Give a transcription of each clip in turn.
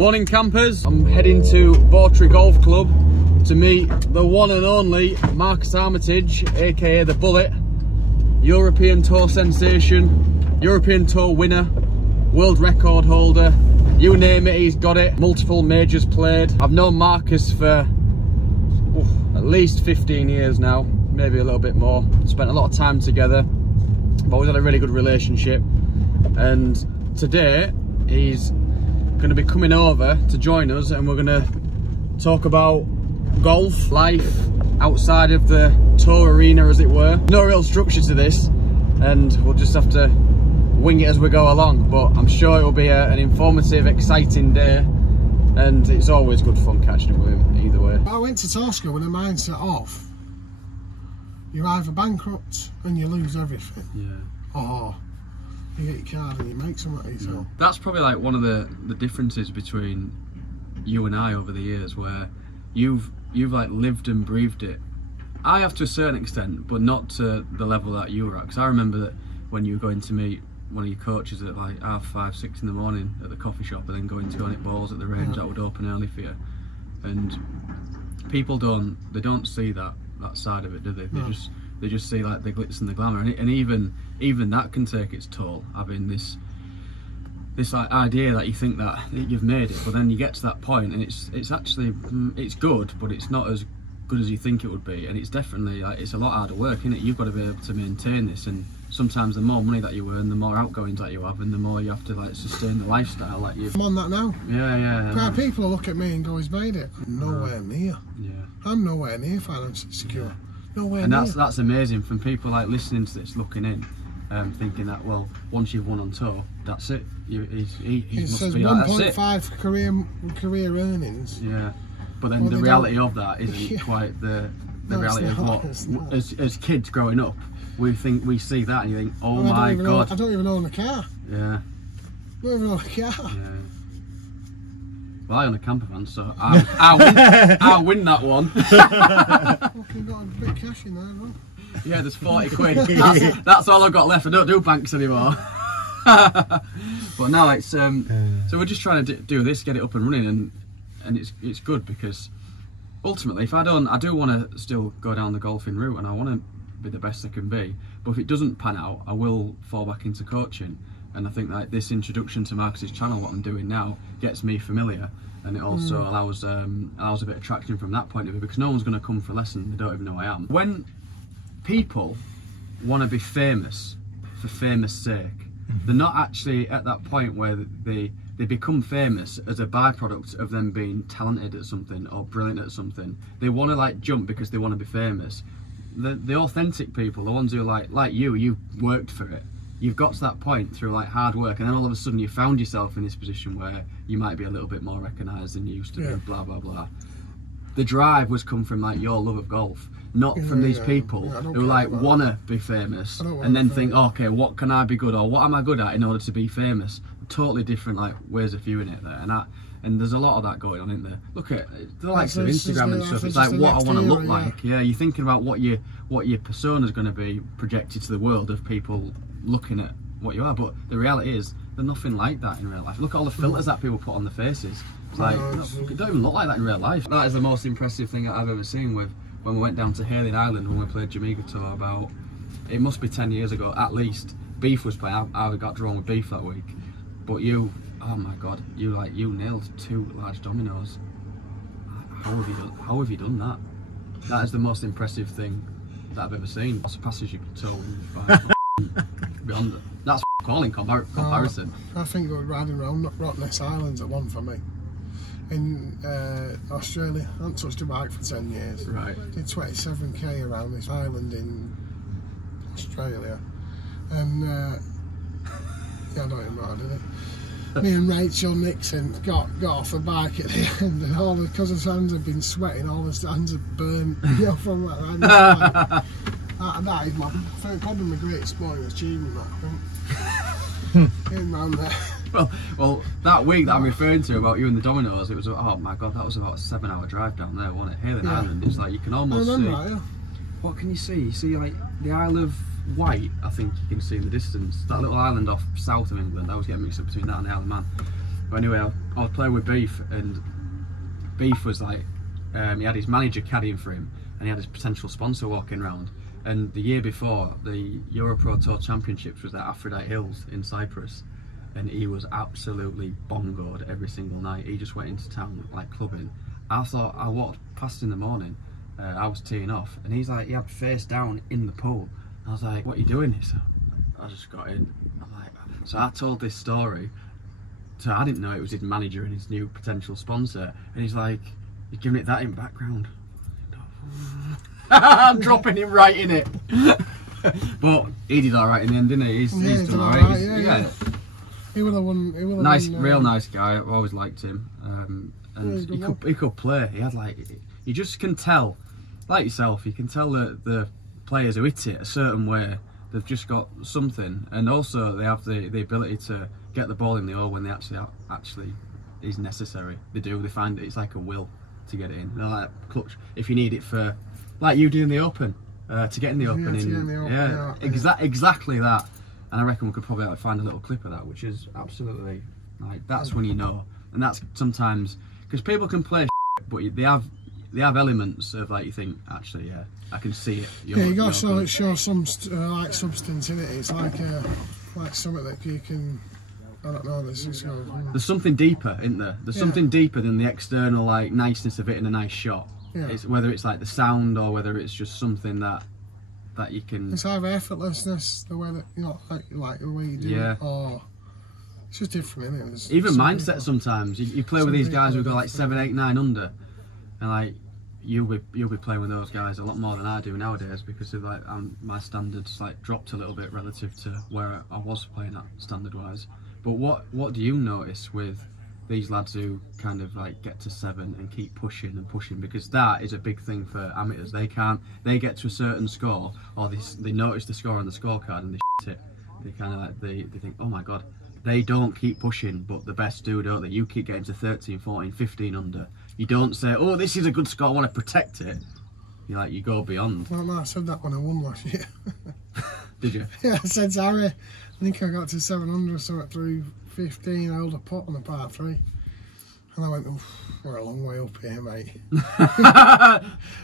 Morning campers, I'm heading to Bawtry Golf Club to meet the one and only Marcus Armitage, aka the Bullet, European Tour sensation, European Tour winner, world record holder, you name it, he's got it, multiple majors played. I've known Marcus for at least 15 years now, maybe a little bit more. Spent a lot of time together, we've always had a really good relationship, and today he's going to be coming over to join us and we're going to talk about golf, life outside of the tour arena, as it were. No real structure to this and we'll just have to wing it as we go along, but I'm sure it will be an informative, exciting day, and it's always good fun catching up with him either way. I went to Tosca with a mindset of you're either bankrupt and you lose everything, or you get your card and you make something of yourself. That's probably like one of the differences between you and I over the years, where you've like lived and breathed it. I have to a certain extent, but not to the level that you were at, because I remember that when you were going to meet one of your coaches at like 5, 6 in the morning at the coffee shop, and then going to go and hit balls at the range that would open early for you, and people don't see that side of it, do they? They just see like the glitz and the glamour, and even that can take its toll, having this like idea that you think that you've made it, but then you get to that point and it's actually good, but it's not as good as you think it would be, and it's definitely like, it's a lot harder work, isn't it? You've got to be able to maintain this, and sometimes the more money that you earn, the more outgoings that you have, and the more you have to like sustain the lifestyle that you've... I'm on that now. Yeah. People look at me and go, he's made it. I'm nowhere near. Yeah. I'm nowhere near financially secure. Nowhere and near. That's amazing from people like listening to this, looking in, thinking that, well, once you've won on tour, that's it. He it must says be 1.5 career earnings. Yeah, but then the reality of that isn't quite the reality of what as kids growing up we see that and you think, oh my god, I don't even own a car. Yeah, I don't even own a car. Yeah. Well, I own a camper van, so I'll win that one. Fucking got a bit of cash in there, man. Yeah, there's 40 quid. That's all I've got left. I don't do banks anymore. But no, it's so we're just trying to do this, get it up and running, and it's good, because ultimately, if I do want to still go down the golfing route, and I want to be the best I can be. But if it doesn't pan out, I will fall back into coaching. And I think like this introduction to Marcus's channel, what I'm doing now, gets me familiar, and it also allows a bit of traction from that point of view, because no one's going to come for a lesson they don't even know I am. When people want to be famous for famous sake, they're not actually at that point where they become famous as a byproduct of them being talented at something or brilliant at something. They want to like jump because they want to be famous. The authentic people, the ones who are like you worked for it. You've got to that point through like hard work, and then all of a sudden you found yourself in this position where you might be a little bit more recognised than you used to be, blah blah blah. The drive was come from like your love of golf, not from these people who like wanna be famous and then think, okay, what can I be good, or what am I good at in order to be famous? Totally different like ways of viewing it there, and there's a lot of that going on, isn't there? Look at the likes of Instagram and stuff. It's like what I want to look like. Yeah, you're thinking about what your persona's going to be projected to the world of people looking at what you are, but the reality is they're nothing like that in real life. Look at all the filters that people put on their faces. It's like, it don't even look like that in real life. That is the most impressive thing I've ever seen with when we went down to Hailing Island when we played Jamaica Tour about, it must be 10 years ago at least. Beef was playing. I got drawn with Beef that week, but you, oh my god, you nailed 2 large dominoes. How have you done that? That is the most impressive thing that I've ever seen. What surpasses your toe beyond it. That's calling comparison. I think we're riding around Rottnest Islands at one for me. In Australia, I haven't touched a bike for 10 years. Right. Did 27k around this island in Australia, and yeah, I don't even know how I did it. Me and Rachel Nixon got off a bike at the end, and all because his hands had been sweating, all his hands had burnt, you know, from that. That is probably my greatest sporting achievement, I think. Getting round there. Well, that week that I'm referring to about you and the dominoes, it was, oh my god, that was about a 7-hour drive down there, wasn't it? Hailing Island, it's like you can almost see. That, What can you see? You see like the Isle of Wight, I think you can see in the distance. That little island off south of England. I was getting mixed up between that and the Isle of Man. But anyway, I was playing with Beef, and Beef was like, he had his manager caddying for him, and he had his potential sponsor walking around. And the year before, the Euro Pro Tour Championships was at Aphrodite Hills in Cyprus, and he was absolutely bongoed every single night. He just went into town like clubbing. I thought, I walked past in the morning, I was teeing off, and he's like, he had face down in the pool. I was like, what are you doing? He said, I just got in. I'm like, so I told this story. So I didn't know it was his manager and his new potential sponsor, and he's like, you're giving it that in background. I'm dropping him right in it. But he did all right in the end, didn't he? He's done all right. Yeah. He would have won. Real nice guy. I've always liked him. And he could play. He had like, you just can tell, like yourself, you can tell that the players who hit it a certain way, they've just got something, and also they have the ability to get the ball in the hole when they actually is necessary. They do. They find it. It's like a will to get it in. You know, like clutch. If you need it for, like you do in the Open, to get in the Open. Exactly that. And I reckon we could probably like, find a little clip of that, which is absolutely like, that's when you know. And that's sometimes because people can play shit, but they have elements of like, you think, actually, yeah, I can see it. You got to show some like substance in it. It's like something that you can. I don't know. There's something deeper, isn't there? There's something deeper than the external like niceness of hitting a nice shot. Yeah. It's whether it's like the sound or whether it's just something that you can. It's either effortlessness, the way that like the way you do it, or it's just different, isn't it? Even mindset sometimes. You play with these guys who go like 7, 8, 9 under, and like you'll be playing with those guys a lot more than I do nowadays because of like my standards like dropped a little bit relative to where I was playing at standard wise. But what do you notice with these lads who kind of like get to 7 and keep pushing and pushing? Because that is a big thing for amateurs. They get to a certain score, or they notice the score on the scorecard and they shit it. They kind of like they think, oh my god, they don't keep pushing, but the best do, don't they? You keep getting to 13, 14, 15 under. You don't say, oh, this is a good score, I want to protect it. You go beyond. Well, no, I said that when I won last year. Did you? Yeah, I said, sorry. I think I got to 700 or something through 15. I held a putt on the par 3. And I went, we're a long way up here, mate.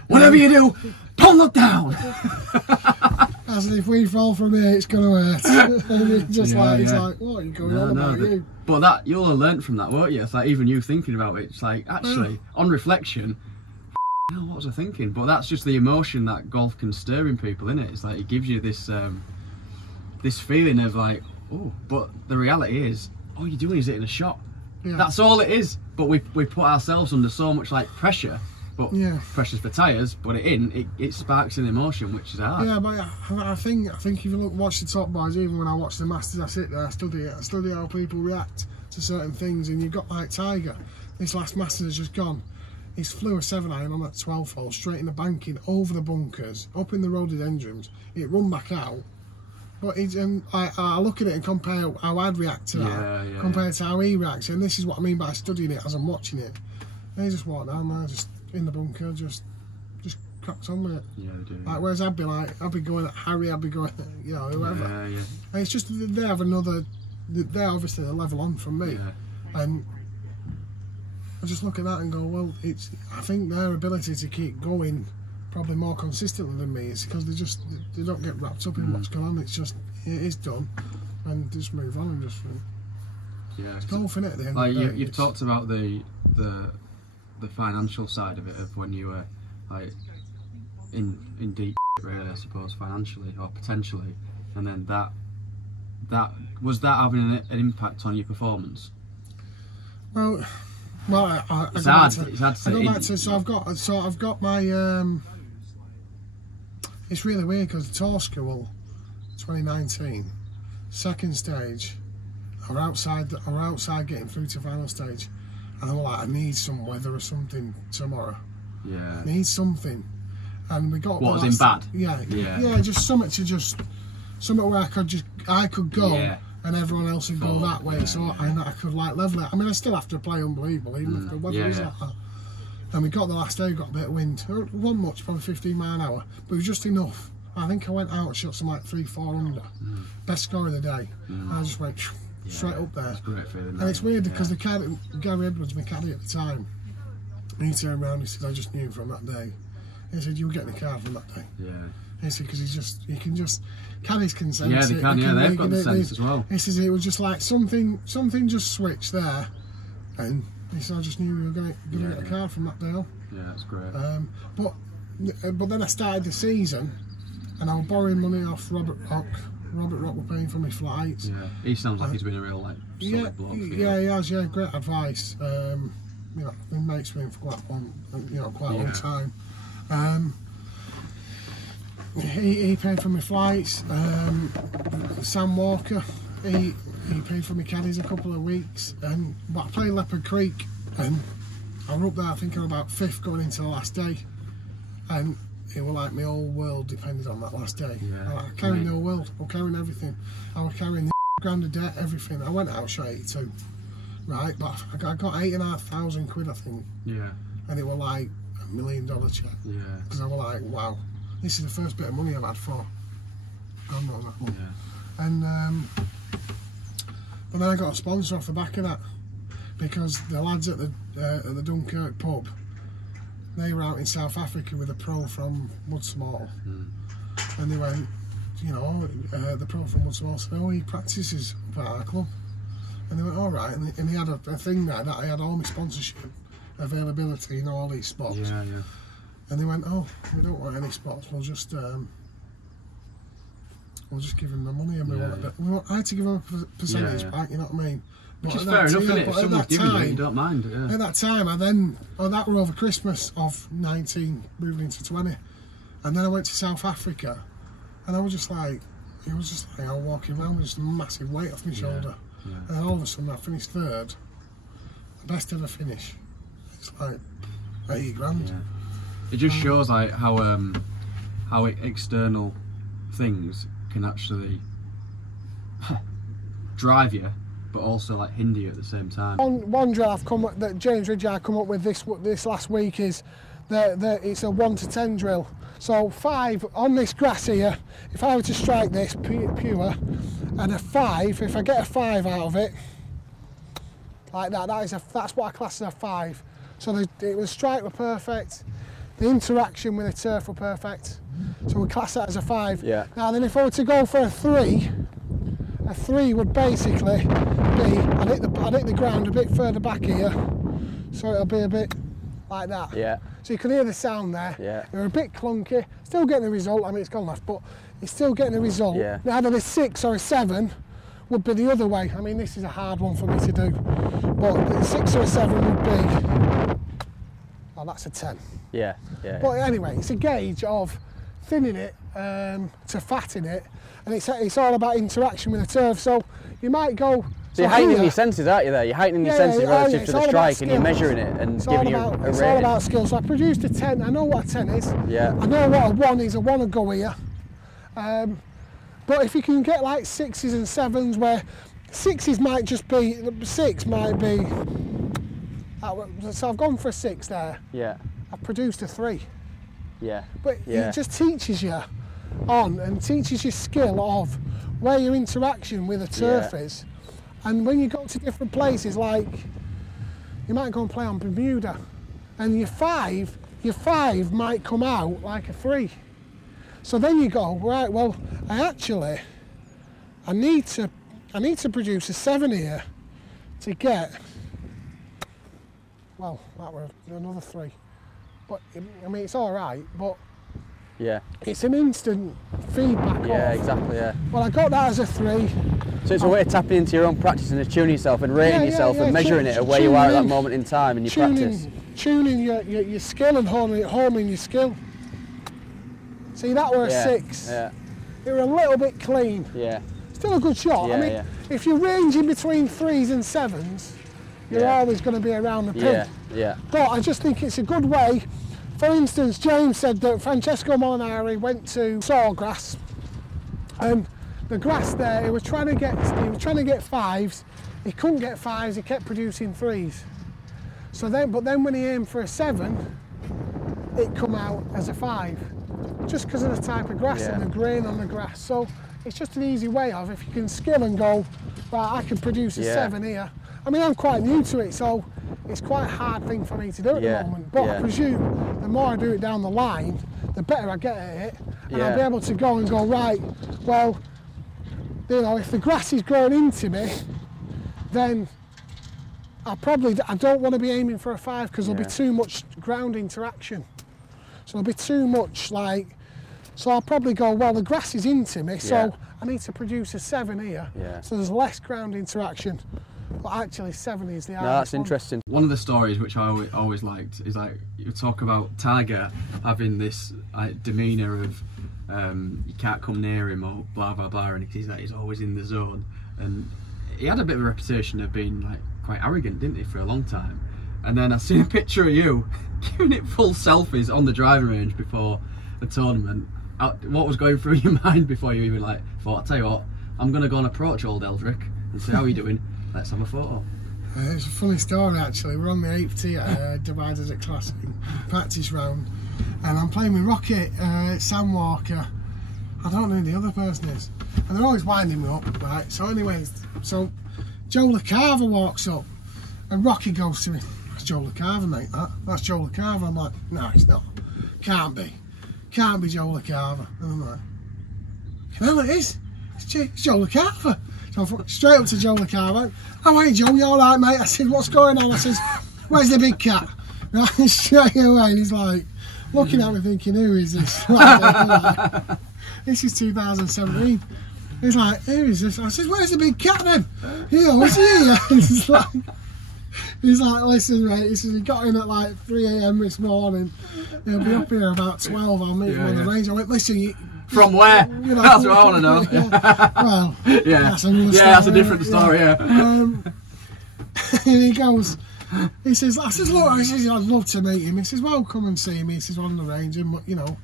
Whatever you do, don't look down. I said, if we fall from here, it's going to hurt. And it's just it's like, what are you going on about you? But that, you'll have learned from that, won't you? It's like, even you thinking about it, it's like, actually, on reflection, what was I thinking? But that's just the emotion that golf can stir in people, isn't it? It's like, it gives you this this feeling of like, oh, but the reality is, all you're doing is hitting a shot. Yeah. That's all it is. But we put ourselves under so much like pressure, but pressure's for tyres, but it sparks an emotion, which is hard. Yeah, but I think if you watch the top boys, even when I watch the Masters, I sit there, I study how people react to certain things, and you've got like Tiger, this last Masters has just gone. He's flew a 7-iron on that 12th hole, straight in the banking, over the bunkers, up in the rhododendrons. It run back out. But I look at it and compare how I'd react to that compared to how he reacts. And this is what I mean by studying it as I'm watching it. And he just walked down there, just in the bunker, just cracked on with it. Yeah, they do. Like, whereas I'd be going at Harry, I'd be going at, whoever. Yeah, yeah. And it's just, they're obviously a level on from me. Yeah. And I just look at that and go, well, I think their ability to keep going probably more consistently than me is because they don't get wrapped up in what's going on. It's just, it is done, and just move on and just it's golf, innit, at the end of the day. You've talked about the financial side of it, of when you were like in deep really, I suppose, financially or potentially, and then that was that having an impact on your performance? Well, it's hard to say. So I've got my. It's really weird because the Tour School 2019 second stage, are outside getting through to final stage, and I'm like, I need some weather or something tomorrow. Yeah. I need something, and we got. What was in bad? Yeah, just something where I could go. And everyone else would go that way, so I could like level it. I mean, I still have to play unbelievable, even if the weather is like that. And we got the last day, got a bit of wind. It wasn't much, probably 15 mile an hour, but it was just enough. I think I went out and shot some like 3-4 under. Best score of the day. I just went straight up there. It's a great feeling. And it's weird because the caddy, Gary Edwards, my caddy at the time, he turned around and he said, I just knew from that day. He said, you were getting the car from that day. Yeah. He said, because you can just, caddies can sense it. Yeah, they can, they've got the sense as well. He says, it was just like something just switched there, and he said, I just knew we were going to get a car from that day on. Yeah, that's great. But then I started the season, and I was borrowing money off Robert Rock. Robert Rock were paying for my flights. Yeah, he sounds like he's been a real solid bloke. Yeah, he has. Yeah, great advice. You know, I've been mates with him for quite a long time. He paid for my flights. Sam Walker, he paid for my caddies a couple of weeks. But I played Leopard Creek, and I was up there, I think, on about 5th going into the last day, and it was like my whole world depended on that last day. Yeah. I was carrying the whole world. I was carrying everything. I was carrying the grand of debt, everything. I went out shot 82, right? But I got £8,500, I think. Yeah. And it was like $1 million check. Yeah. Because I was like, wow, this is the first bit of money I've had for God knows that one. Yeah. And but then I got a sponsor off the back of that, because the lads at the Dunkirk pub, they were out in South Africa with a pro from Woodsmall, and they went, you know, the pro from Woodsmall said, oh, he practices up at our club, and they went, all right, and he had a thing there that I had all my sponsorship availability, you know, all these spots. Yeah, yeah. And they went, oh, we don't want any spots, we'll just give him the money, and I had to give him a percentage back, you know what I mean? Which is fair enough, isn't it? If someone's giving you, you don't mind. Yeah. At that time, that were over Christmas of 19, moving into 20, and then I went to South Africa, and I was just like, I was walking around with just a massive weight off my shoulder, and then all of a sudden I finished 3rd, the best ever finish. It's like 80 grand. Yeah. It just shows like how external things can actually drive you, but also like hinder you at the same time. One drill that James Ridgey come up with this last week is that it's a 1 to 10 drill. So 5 on this grass here. If I were to strike this pure, and a 5, if I get a 5 out of it, like that, that's what I class as a 5. So the strike were perfect. The interaction with the turf were perfect. So we class that as a 5. Yeah. Now then, if I were to go for a 3 would basically be, I'd hit the ground a bit further back here, so it'll be a bit like that. Yeah. So you can hear the sound there. Yeah. They're a bit clunky, still getting the result. I mean, it's gone left, but it's still getting the result. Yeah. Now either a 6 or a 7 would be the other way. I mean, this is a hard one for me to do, but a 6 or a 7 would be, oh, that's a 10. Yeah, yeah. But anyway, it's a gauge of thinning it to fatten it, and it's all about interaction with the turf. So you might go. So you're heightening your senses, aren't you? There, you're heightening your senses relative to the strike, and you're measuring it and giving you a rating. It's all about skill. So I produced a 10. I know what a 10 is. Yeah. I know what a 1 is. A 1 will go here. But if you can get like 6s and 7s, where 6s might just be 6 might be. So I've gone for a 6 there. Yeah. I've produced a 3. Yeah. But it just teaches you and teaches you skill of where your interaction with the turf is. And when you go to different places, like you might go and play on Bermuda, and your 5 might come out like a 3. So then you go, right, well, I need to produce a 7 here to get, well, that were another 3. But I mean, it's all right, but it's an instant feedback. Yeah, exactly. Yeah. Well, I got that as a 3. So it's a way of tapping into your own practice and attuning yourself and rating yourself and measuring it at where you are at that moment in time in your practice. Tuning your skill and homing your skill. See, that were a 6. Yeah. They were a little bit clean. Yeah. Still a good shot. I mean, if you're ranging between 3s and 7s, you're always going to be around the pin. Yeah. Yeah. But I just think it's a good way. For instance, James said that Francesco Molinari went to Sawgrass, and the grass there, he was trying to get 5s. He couldn't get 5s. He kept producing 3s. So but then when he aimed for a 7, it come out as a 5, just because of the type of grass and the grain on the grass. So it's just an easy way of, if you can skill and go, right, I can produce a 7 here. I mean, I'm quite new to it, so it's quite a hard thing for me to do at the moment. But I presume the more I do it down the line, the better I get at it, and I'll be able to go and go, right, well, you know, if the grass is growing into me, then I don't want to be aiming for a 5 because there'll be too much ground interaction. So there'll be too much, like, so I'll probably go, well, the grass is into me, so I need to produce a 7 here, so there's less ground interaction. But actually 7 is the hardest. No, that's interesting. One of the stories which I always liked is like, you talk about Tiger having this like demeanour of you can't come near him or blah blah blah, and he's always in the zone, and he had a bit of a reputation of being like quite arrogant, didn't he, for a long time. And then I seen a picture of you giving it full selfies on the driving range before the tournament. What was going through your mind before you even like thought, I'll tell you what, I'm gonna go and approach old Eldrick and say, how are you doing? Let's have a photo. It's a funny story actually. We're on the 8th tee at Dividers at Classic practice round, and I'm playing with Rocky, Sam Walker, I don't know who the other person is, and they're always winding me up, right? So anyways, so Joe LaCarver walks up and Rocky goes to me, that's Joe LaCarver, mate, that's Joe LaCarver. I'm like, no, it's not, can't be Joe LaCarver. And I'm like, well, it is, it's Joe LaCarver. So I straight up to Joe LaCarver. Oh, hey Joe, you alright, mate? I said, what's going on? I says, where's the big cat? Right, straight away, and he's like looking at me thinking, who is this? Like, this is 2017. He's like, who is this? I said, where's the big cat then? You know, is he? He's like, listen mate, he says he got in at like 3 AM this morning. He'll be up here about 12, I'll meet him on the range. I went, listen, from where? You know, that's what I want to know. Well, that's a different story, and he goes, he says, I says, look, I'd love to meet him. He says, well, come and see me. He says, on the range, and you know.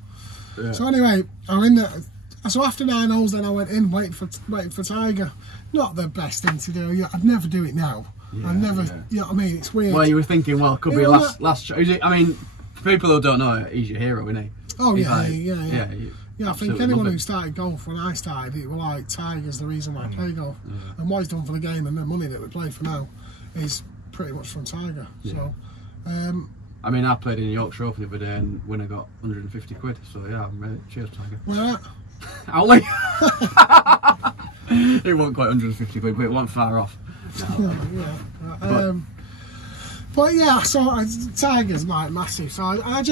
So anyway, I'm in there. So after 9 holes, then I went in waiting for Tiger. Not the best thing to do. I'd never do it now. I'd never, you know what I mean? It's weird. Well, you were thinking, well, it could be a last shot. I mean, for people who don't know, he's your hero, isn't he? Oh, yeah, I think anyone who started golf when I started, it was like Tiger's the reason why I play golf. And what he's done for the game and the money that we play for now is pretty much from Tiger. So, I mean, I played in a Yorkshire Open the other day and winner got 150 quid. So yeah, I'm ready. Cheers, Tiger. Where at? Owley. It wasn't quite 150 quid, but it wasn't far off. But yeah, I saw Tiger's like massive. So I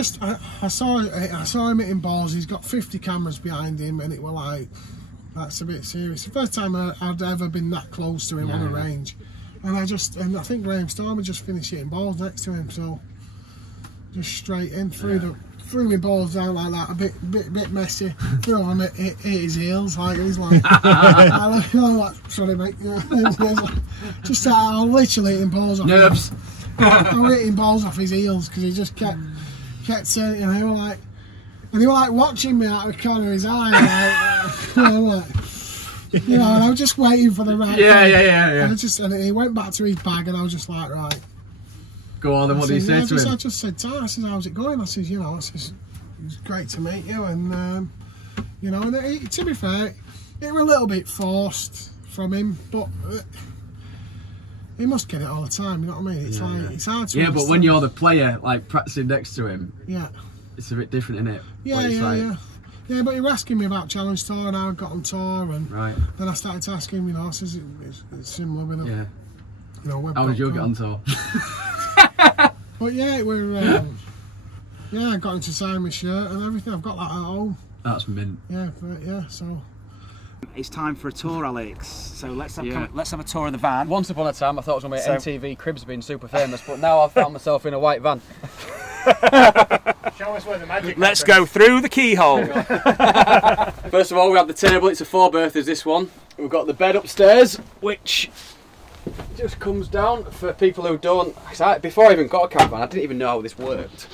saw him hitting balls. He's got 50 cameras behind him, and it was like, that's a bit serious. The first time I'd ever been that close to him on a range, and I think Graham Storm had just finished hitting balls next to him, so just straight in threw my balls down like that, a bit messy. Threw them hit his heels, like he's like, sorry mate, just I was literally hitting balls off. Nerves. I was hitting balls off his heels because he just kept saying, and he was like watching me out of the corner of his eye, like, you know, and I was just waiting for the right. Yeah. And he went back to his bag, and I was just like, right. Go on, then what did he say to him? I just said to him, I said, how's it going? I said, you know, it's great to meet you, and you know, and to be fair, it was a little bit forced from him, but he must get it all the time. You know what I mean? It's like it's hard to. Yeah, but when you're the player, like practicing next to him, it's a bit different, isn't it? Yeah, but you were asking me about Challenge Tour and how I got on tour, and then I started to ask him, you know, I says it's similar with him. Yeah. You know, how did you get on tour? But yeah, I got him to sign my shirt and everything. I've got that at home. That's mint. Yeah, so. It's time for a tour, Alex. So let's have a tour of the van. Once upon a time, I thought it was going to be MTV Cribs being super famous, but now I've found myself in a white van. Show us where the magic. Let's go through the keyhole. First of all, we have the table. It's a 4-berthers, this one. We've got the bed upstairs, which just comes down for people who don't. Before I even got a caravan, I didn't even know how this worked.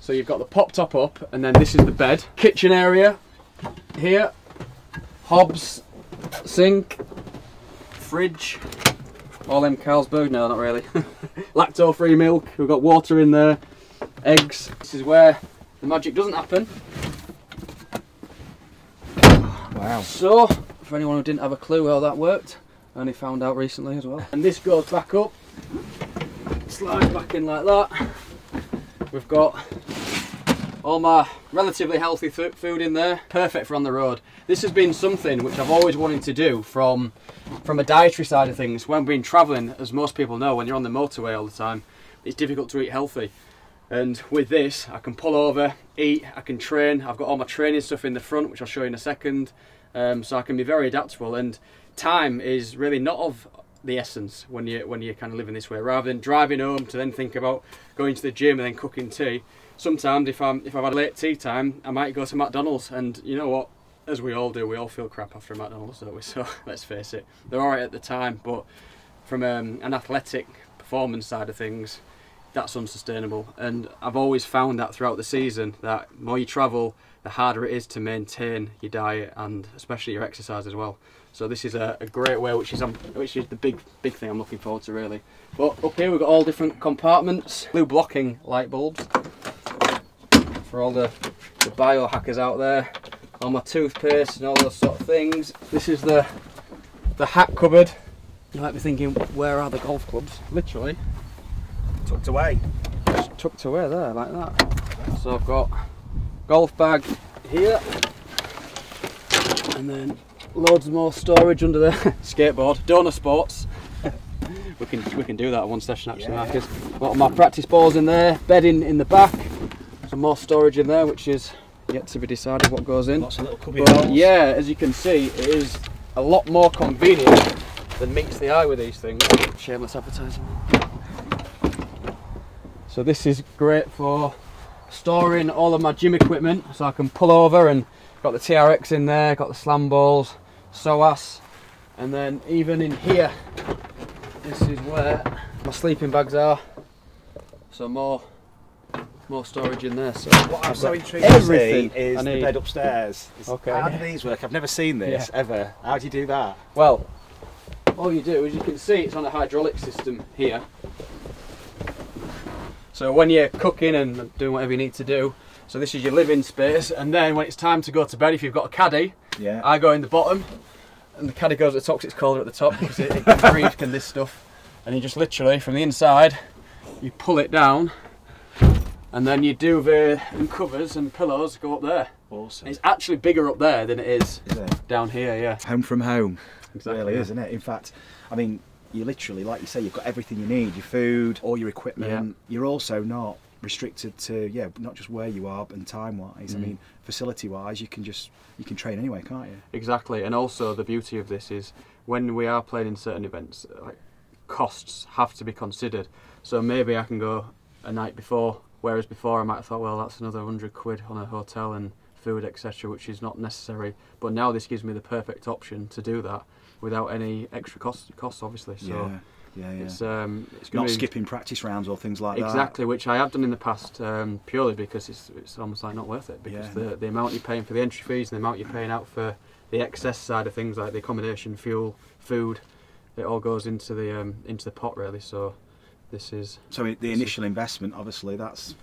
So you've got the pop top up, and then this is the bed. Kitchen area here, hobs, sink, fridge, all them Carlsberg. No, not really. Lacto-free milk. We've got water in there, eggs. This is where the magic doesn't happen. Wow. So for anyone who didn't have a clue how that worked. I only found out recently as well. And this goes back up, slides back in like that. We've got all my relatively healthy food in there, perfect for on the road. This has been something which I've always wanted to do from a dietary side of things. When we've been travelling, as most people know, when you're on the motorway all the time, it's difficult to eat healthy. And with this, I can pull over, eat, I can train. I've got all my training stuff in the front, which I'll show you in a second. So I can be very adaptable. And time is really not of the essence when you're kind of living this way. Rather than driving home to then think about going to the gym and then cooking tea, sometimes if I've had a late tea time, I might go to McDonald's. And you know what? As we all do, we all feel crap after a McDonald's, don't we? So let's face it, they're alright at the time, but from an athletic performance side of things, that's unsustainable. And I've always found that throughout the season, that the more you travel, the harder it is to maintain your diet and especially your exercise as well. So this is a great way, which is the big thing I'm looking forward to really. But up here we've got all different compartments, blue blocking light bulbs for all the biohackers out there. All my toothpaste and all those sort of things. This is the hat cupboard. You might be thinking, where are the golf clubs? Literally Tucked away. just tucked away there like that. So I've got golf bag here, and then loads more storage under there. Skateboard, Donor Sports. we can do that in one session actually, Yeah. Marcus. Got my practice balls in there, bedding in the back, some more storage in there, which is yet to be decided what goes in. Lots of little cubby But holes. yeah, as you can see, it is a lot more convenient than meets the eye with these things. Shameless advertising. So this is great for storing all of my gym equipment, so I can pull over and got the TRX in there, got the slam balls, psoas, and then even in here, this is where my sleeping bags are. So more storage in there. So What I'm I've so got intrigued to see everything is I the need. bed upstairs. Okay. How do these work? I've never seen this ever. How do you do that? Well, all you do, as you can see, it's on a hydraulic system here. So when you're cooking and doing whatever you need to do, so this is your living space, and then when it's time to go to bed, if you've got a caddy, Yeah. I go in the bottom, and the caddy goes at the top 'cause it's colder at the top because it can breathe, can this stuff, and you just literally from the inside, you pull it down, and then your duvet and covers and pillows go up there. Awesome. It's actually bigger up there than it is it? down here, yeah. Home from home. Exactly, Really yeah. is, isn't it? In fact, I mean, you literally, like you say, you've got everything you need, your food, all your equipment. Yeah. You're also not restricted to, not just where you are and time-wise. I mean, facility-wise, you can train anyway, can't you? Exactly, and also the beauty of this is when we are playing in certain events, like costs have to be considered. So maybe I can go a night before, whereas before I might have thought, well, that's another 100 quid on a hotel and food, etc., which is not necessary. But now this gives me the perfect option to do that without any extra costs, obviously. So yeah. it's Not be skipping practice rounds or things like that. exactly, which I have done in the past, purely because it's almost like not worth it, because the amount you're paying for the entry fees and the amount you're paying out for the excess side of things like the accommodation, fuel, food, it all goes into the pot really. So this is the initial investment, obviously, that's.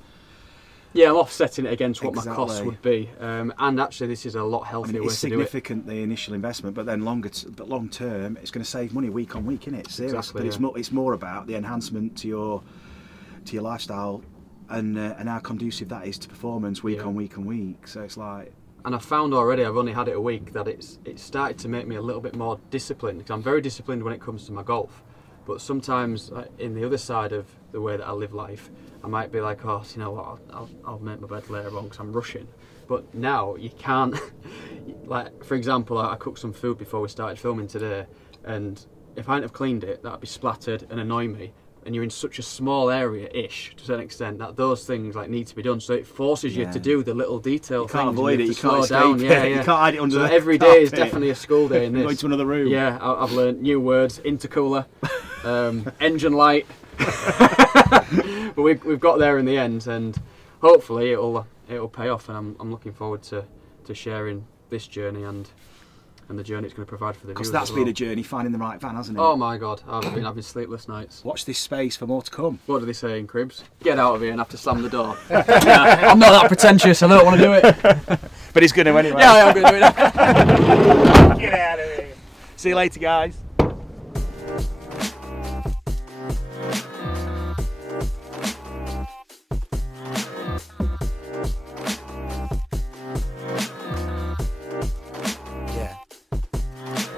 Yeah, I'm offsetting it against what my Exactly. costs would be, and actually this is a lot healthier way It's to do it. significant, the initial investment, but then long term, it's going to save money week on week, isn't it? Seriously, Exactly, but it's more about the enhancement to your lifestyle, and how conducive that is to performance week on week on week. So it's like. And I've found already, I've only had it a week, that it's started to make me a little bit more disciplined, because I'm very disciplined when it comes to my golf, but sometimes in the other side of the way that I live life, I might be like, oh, you know what, I'll make my bed later on because I'm rushing. But now you can't, like for example, I cooked some food before we started filming today, and if I hadn't have cleaned it, that'd be splattered and annoy me. And you're in such a small area-ish, to a certain extent, that those things need to be done. So it forces you to do the little detail things. You can't avoid it. You can't slow down. escape it. You can't hide it under so the every day carpet. is definitely a school day in this. Go into another room. Yeah, I've learned new words: intercooler, engine light. But we've got there in the end, and hopefully it'll pay off. And I'm looking forward to sharing this journey and the journey it's going to provide for the viewers. Because that's as well. been a journey finding the right van, hasn't it? Oh my God, I've been having sleepless nights. Watch this space for more to come. What do they say in Cribs? Get out of here and have to slam the door. Yeah, I'm not that pretentious, I don't want to do it. But he's going to anyway. Yeah, I am going to do it. Get out of here. See you later, guys.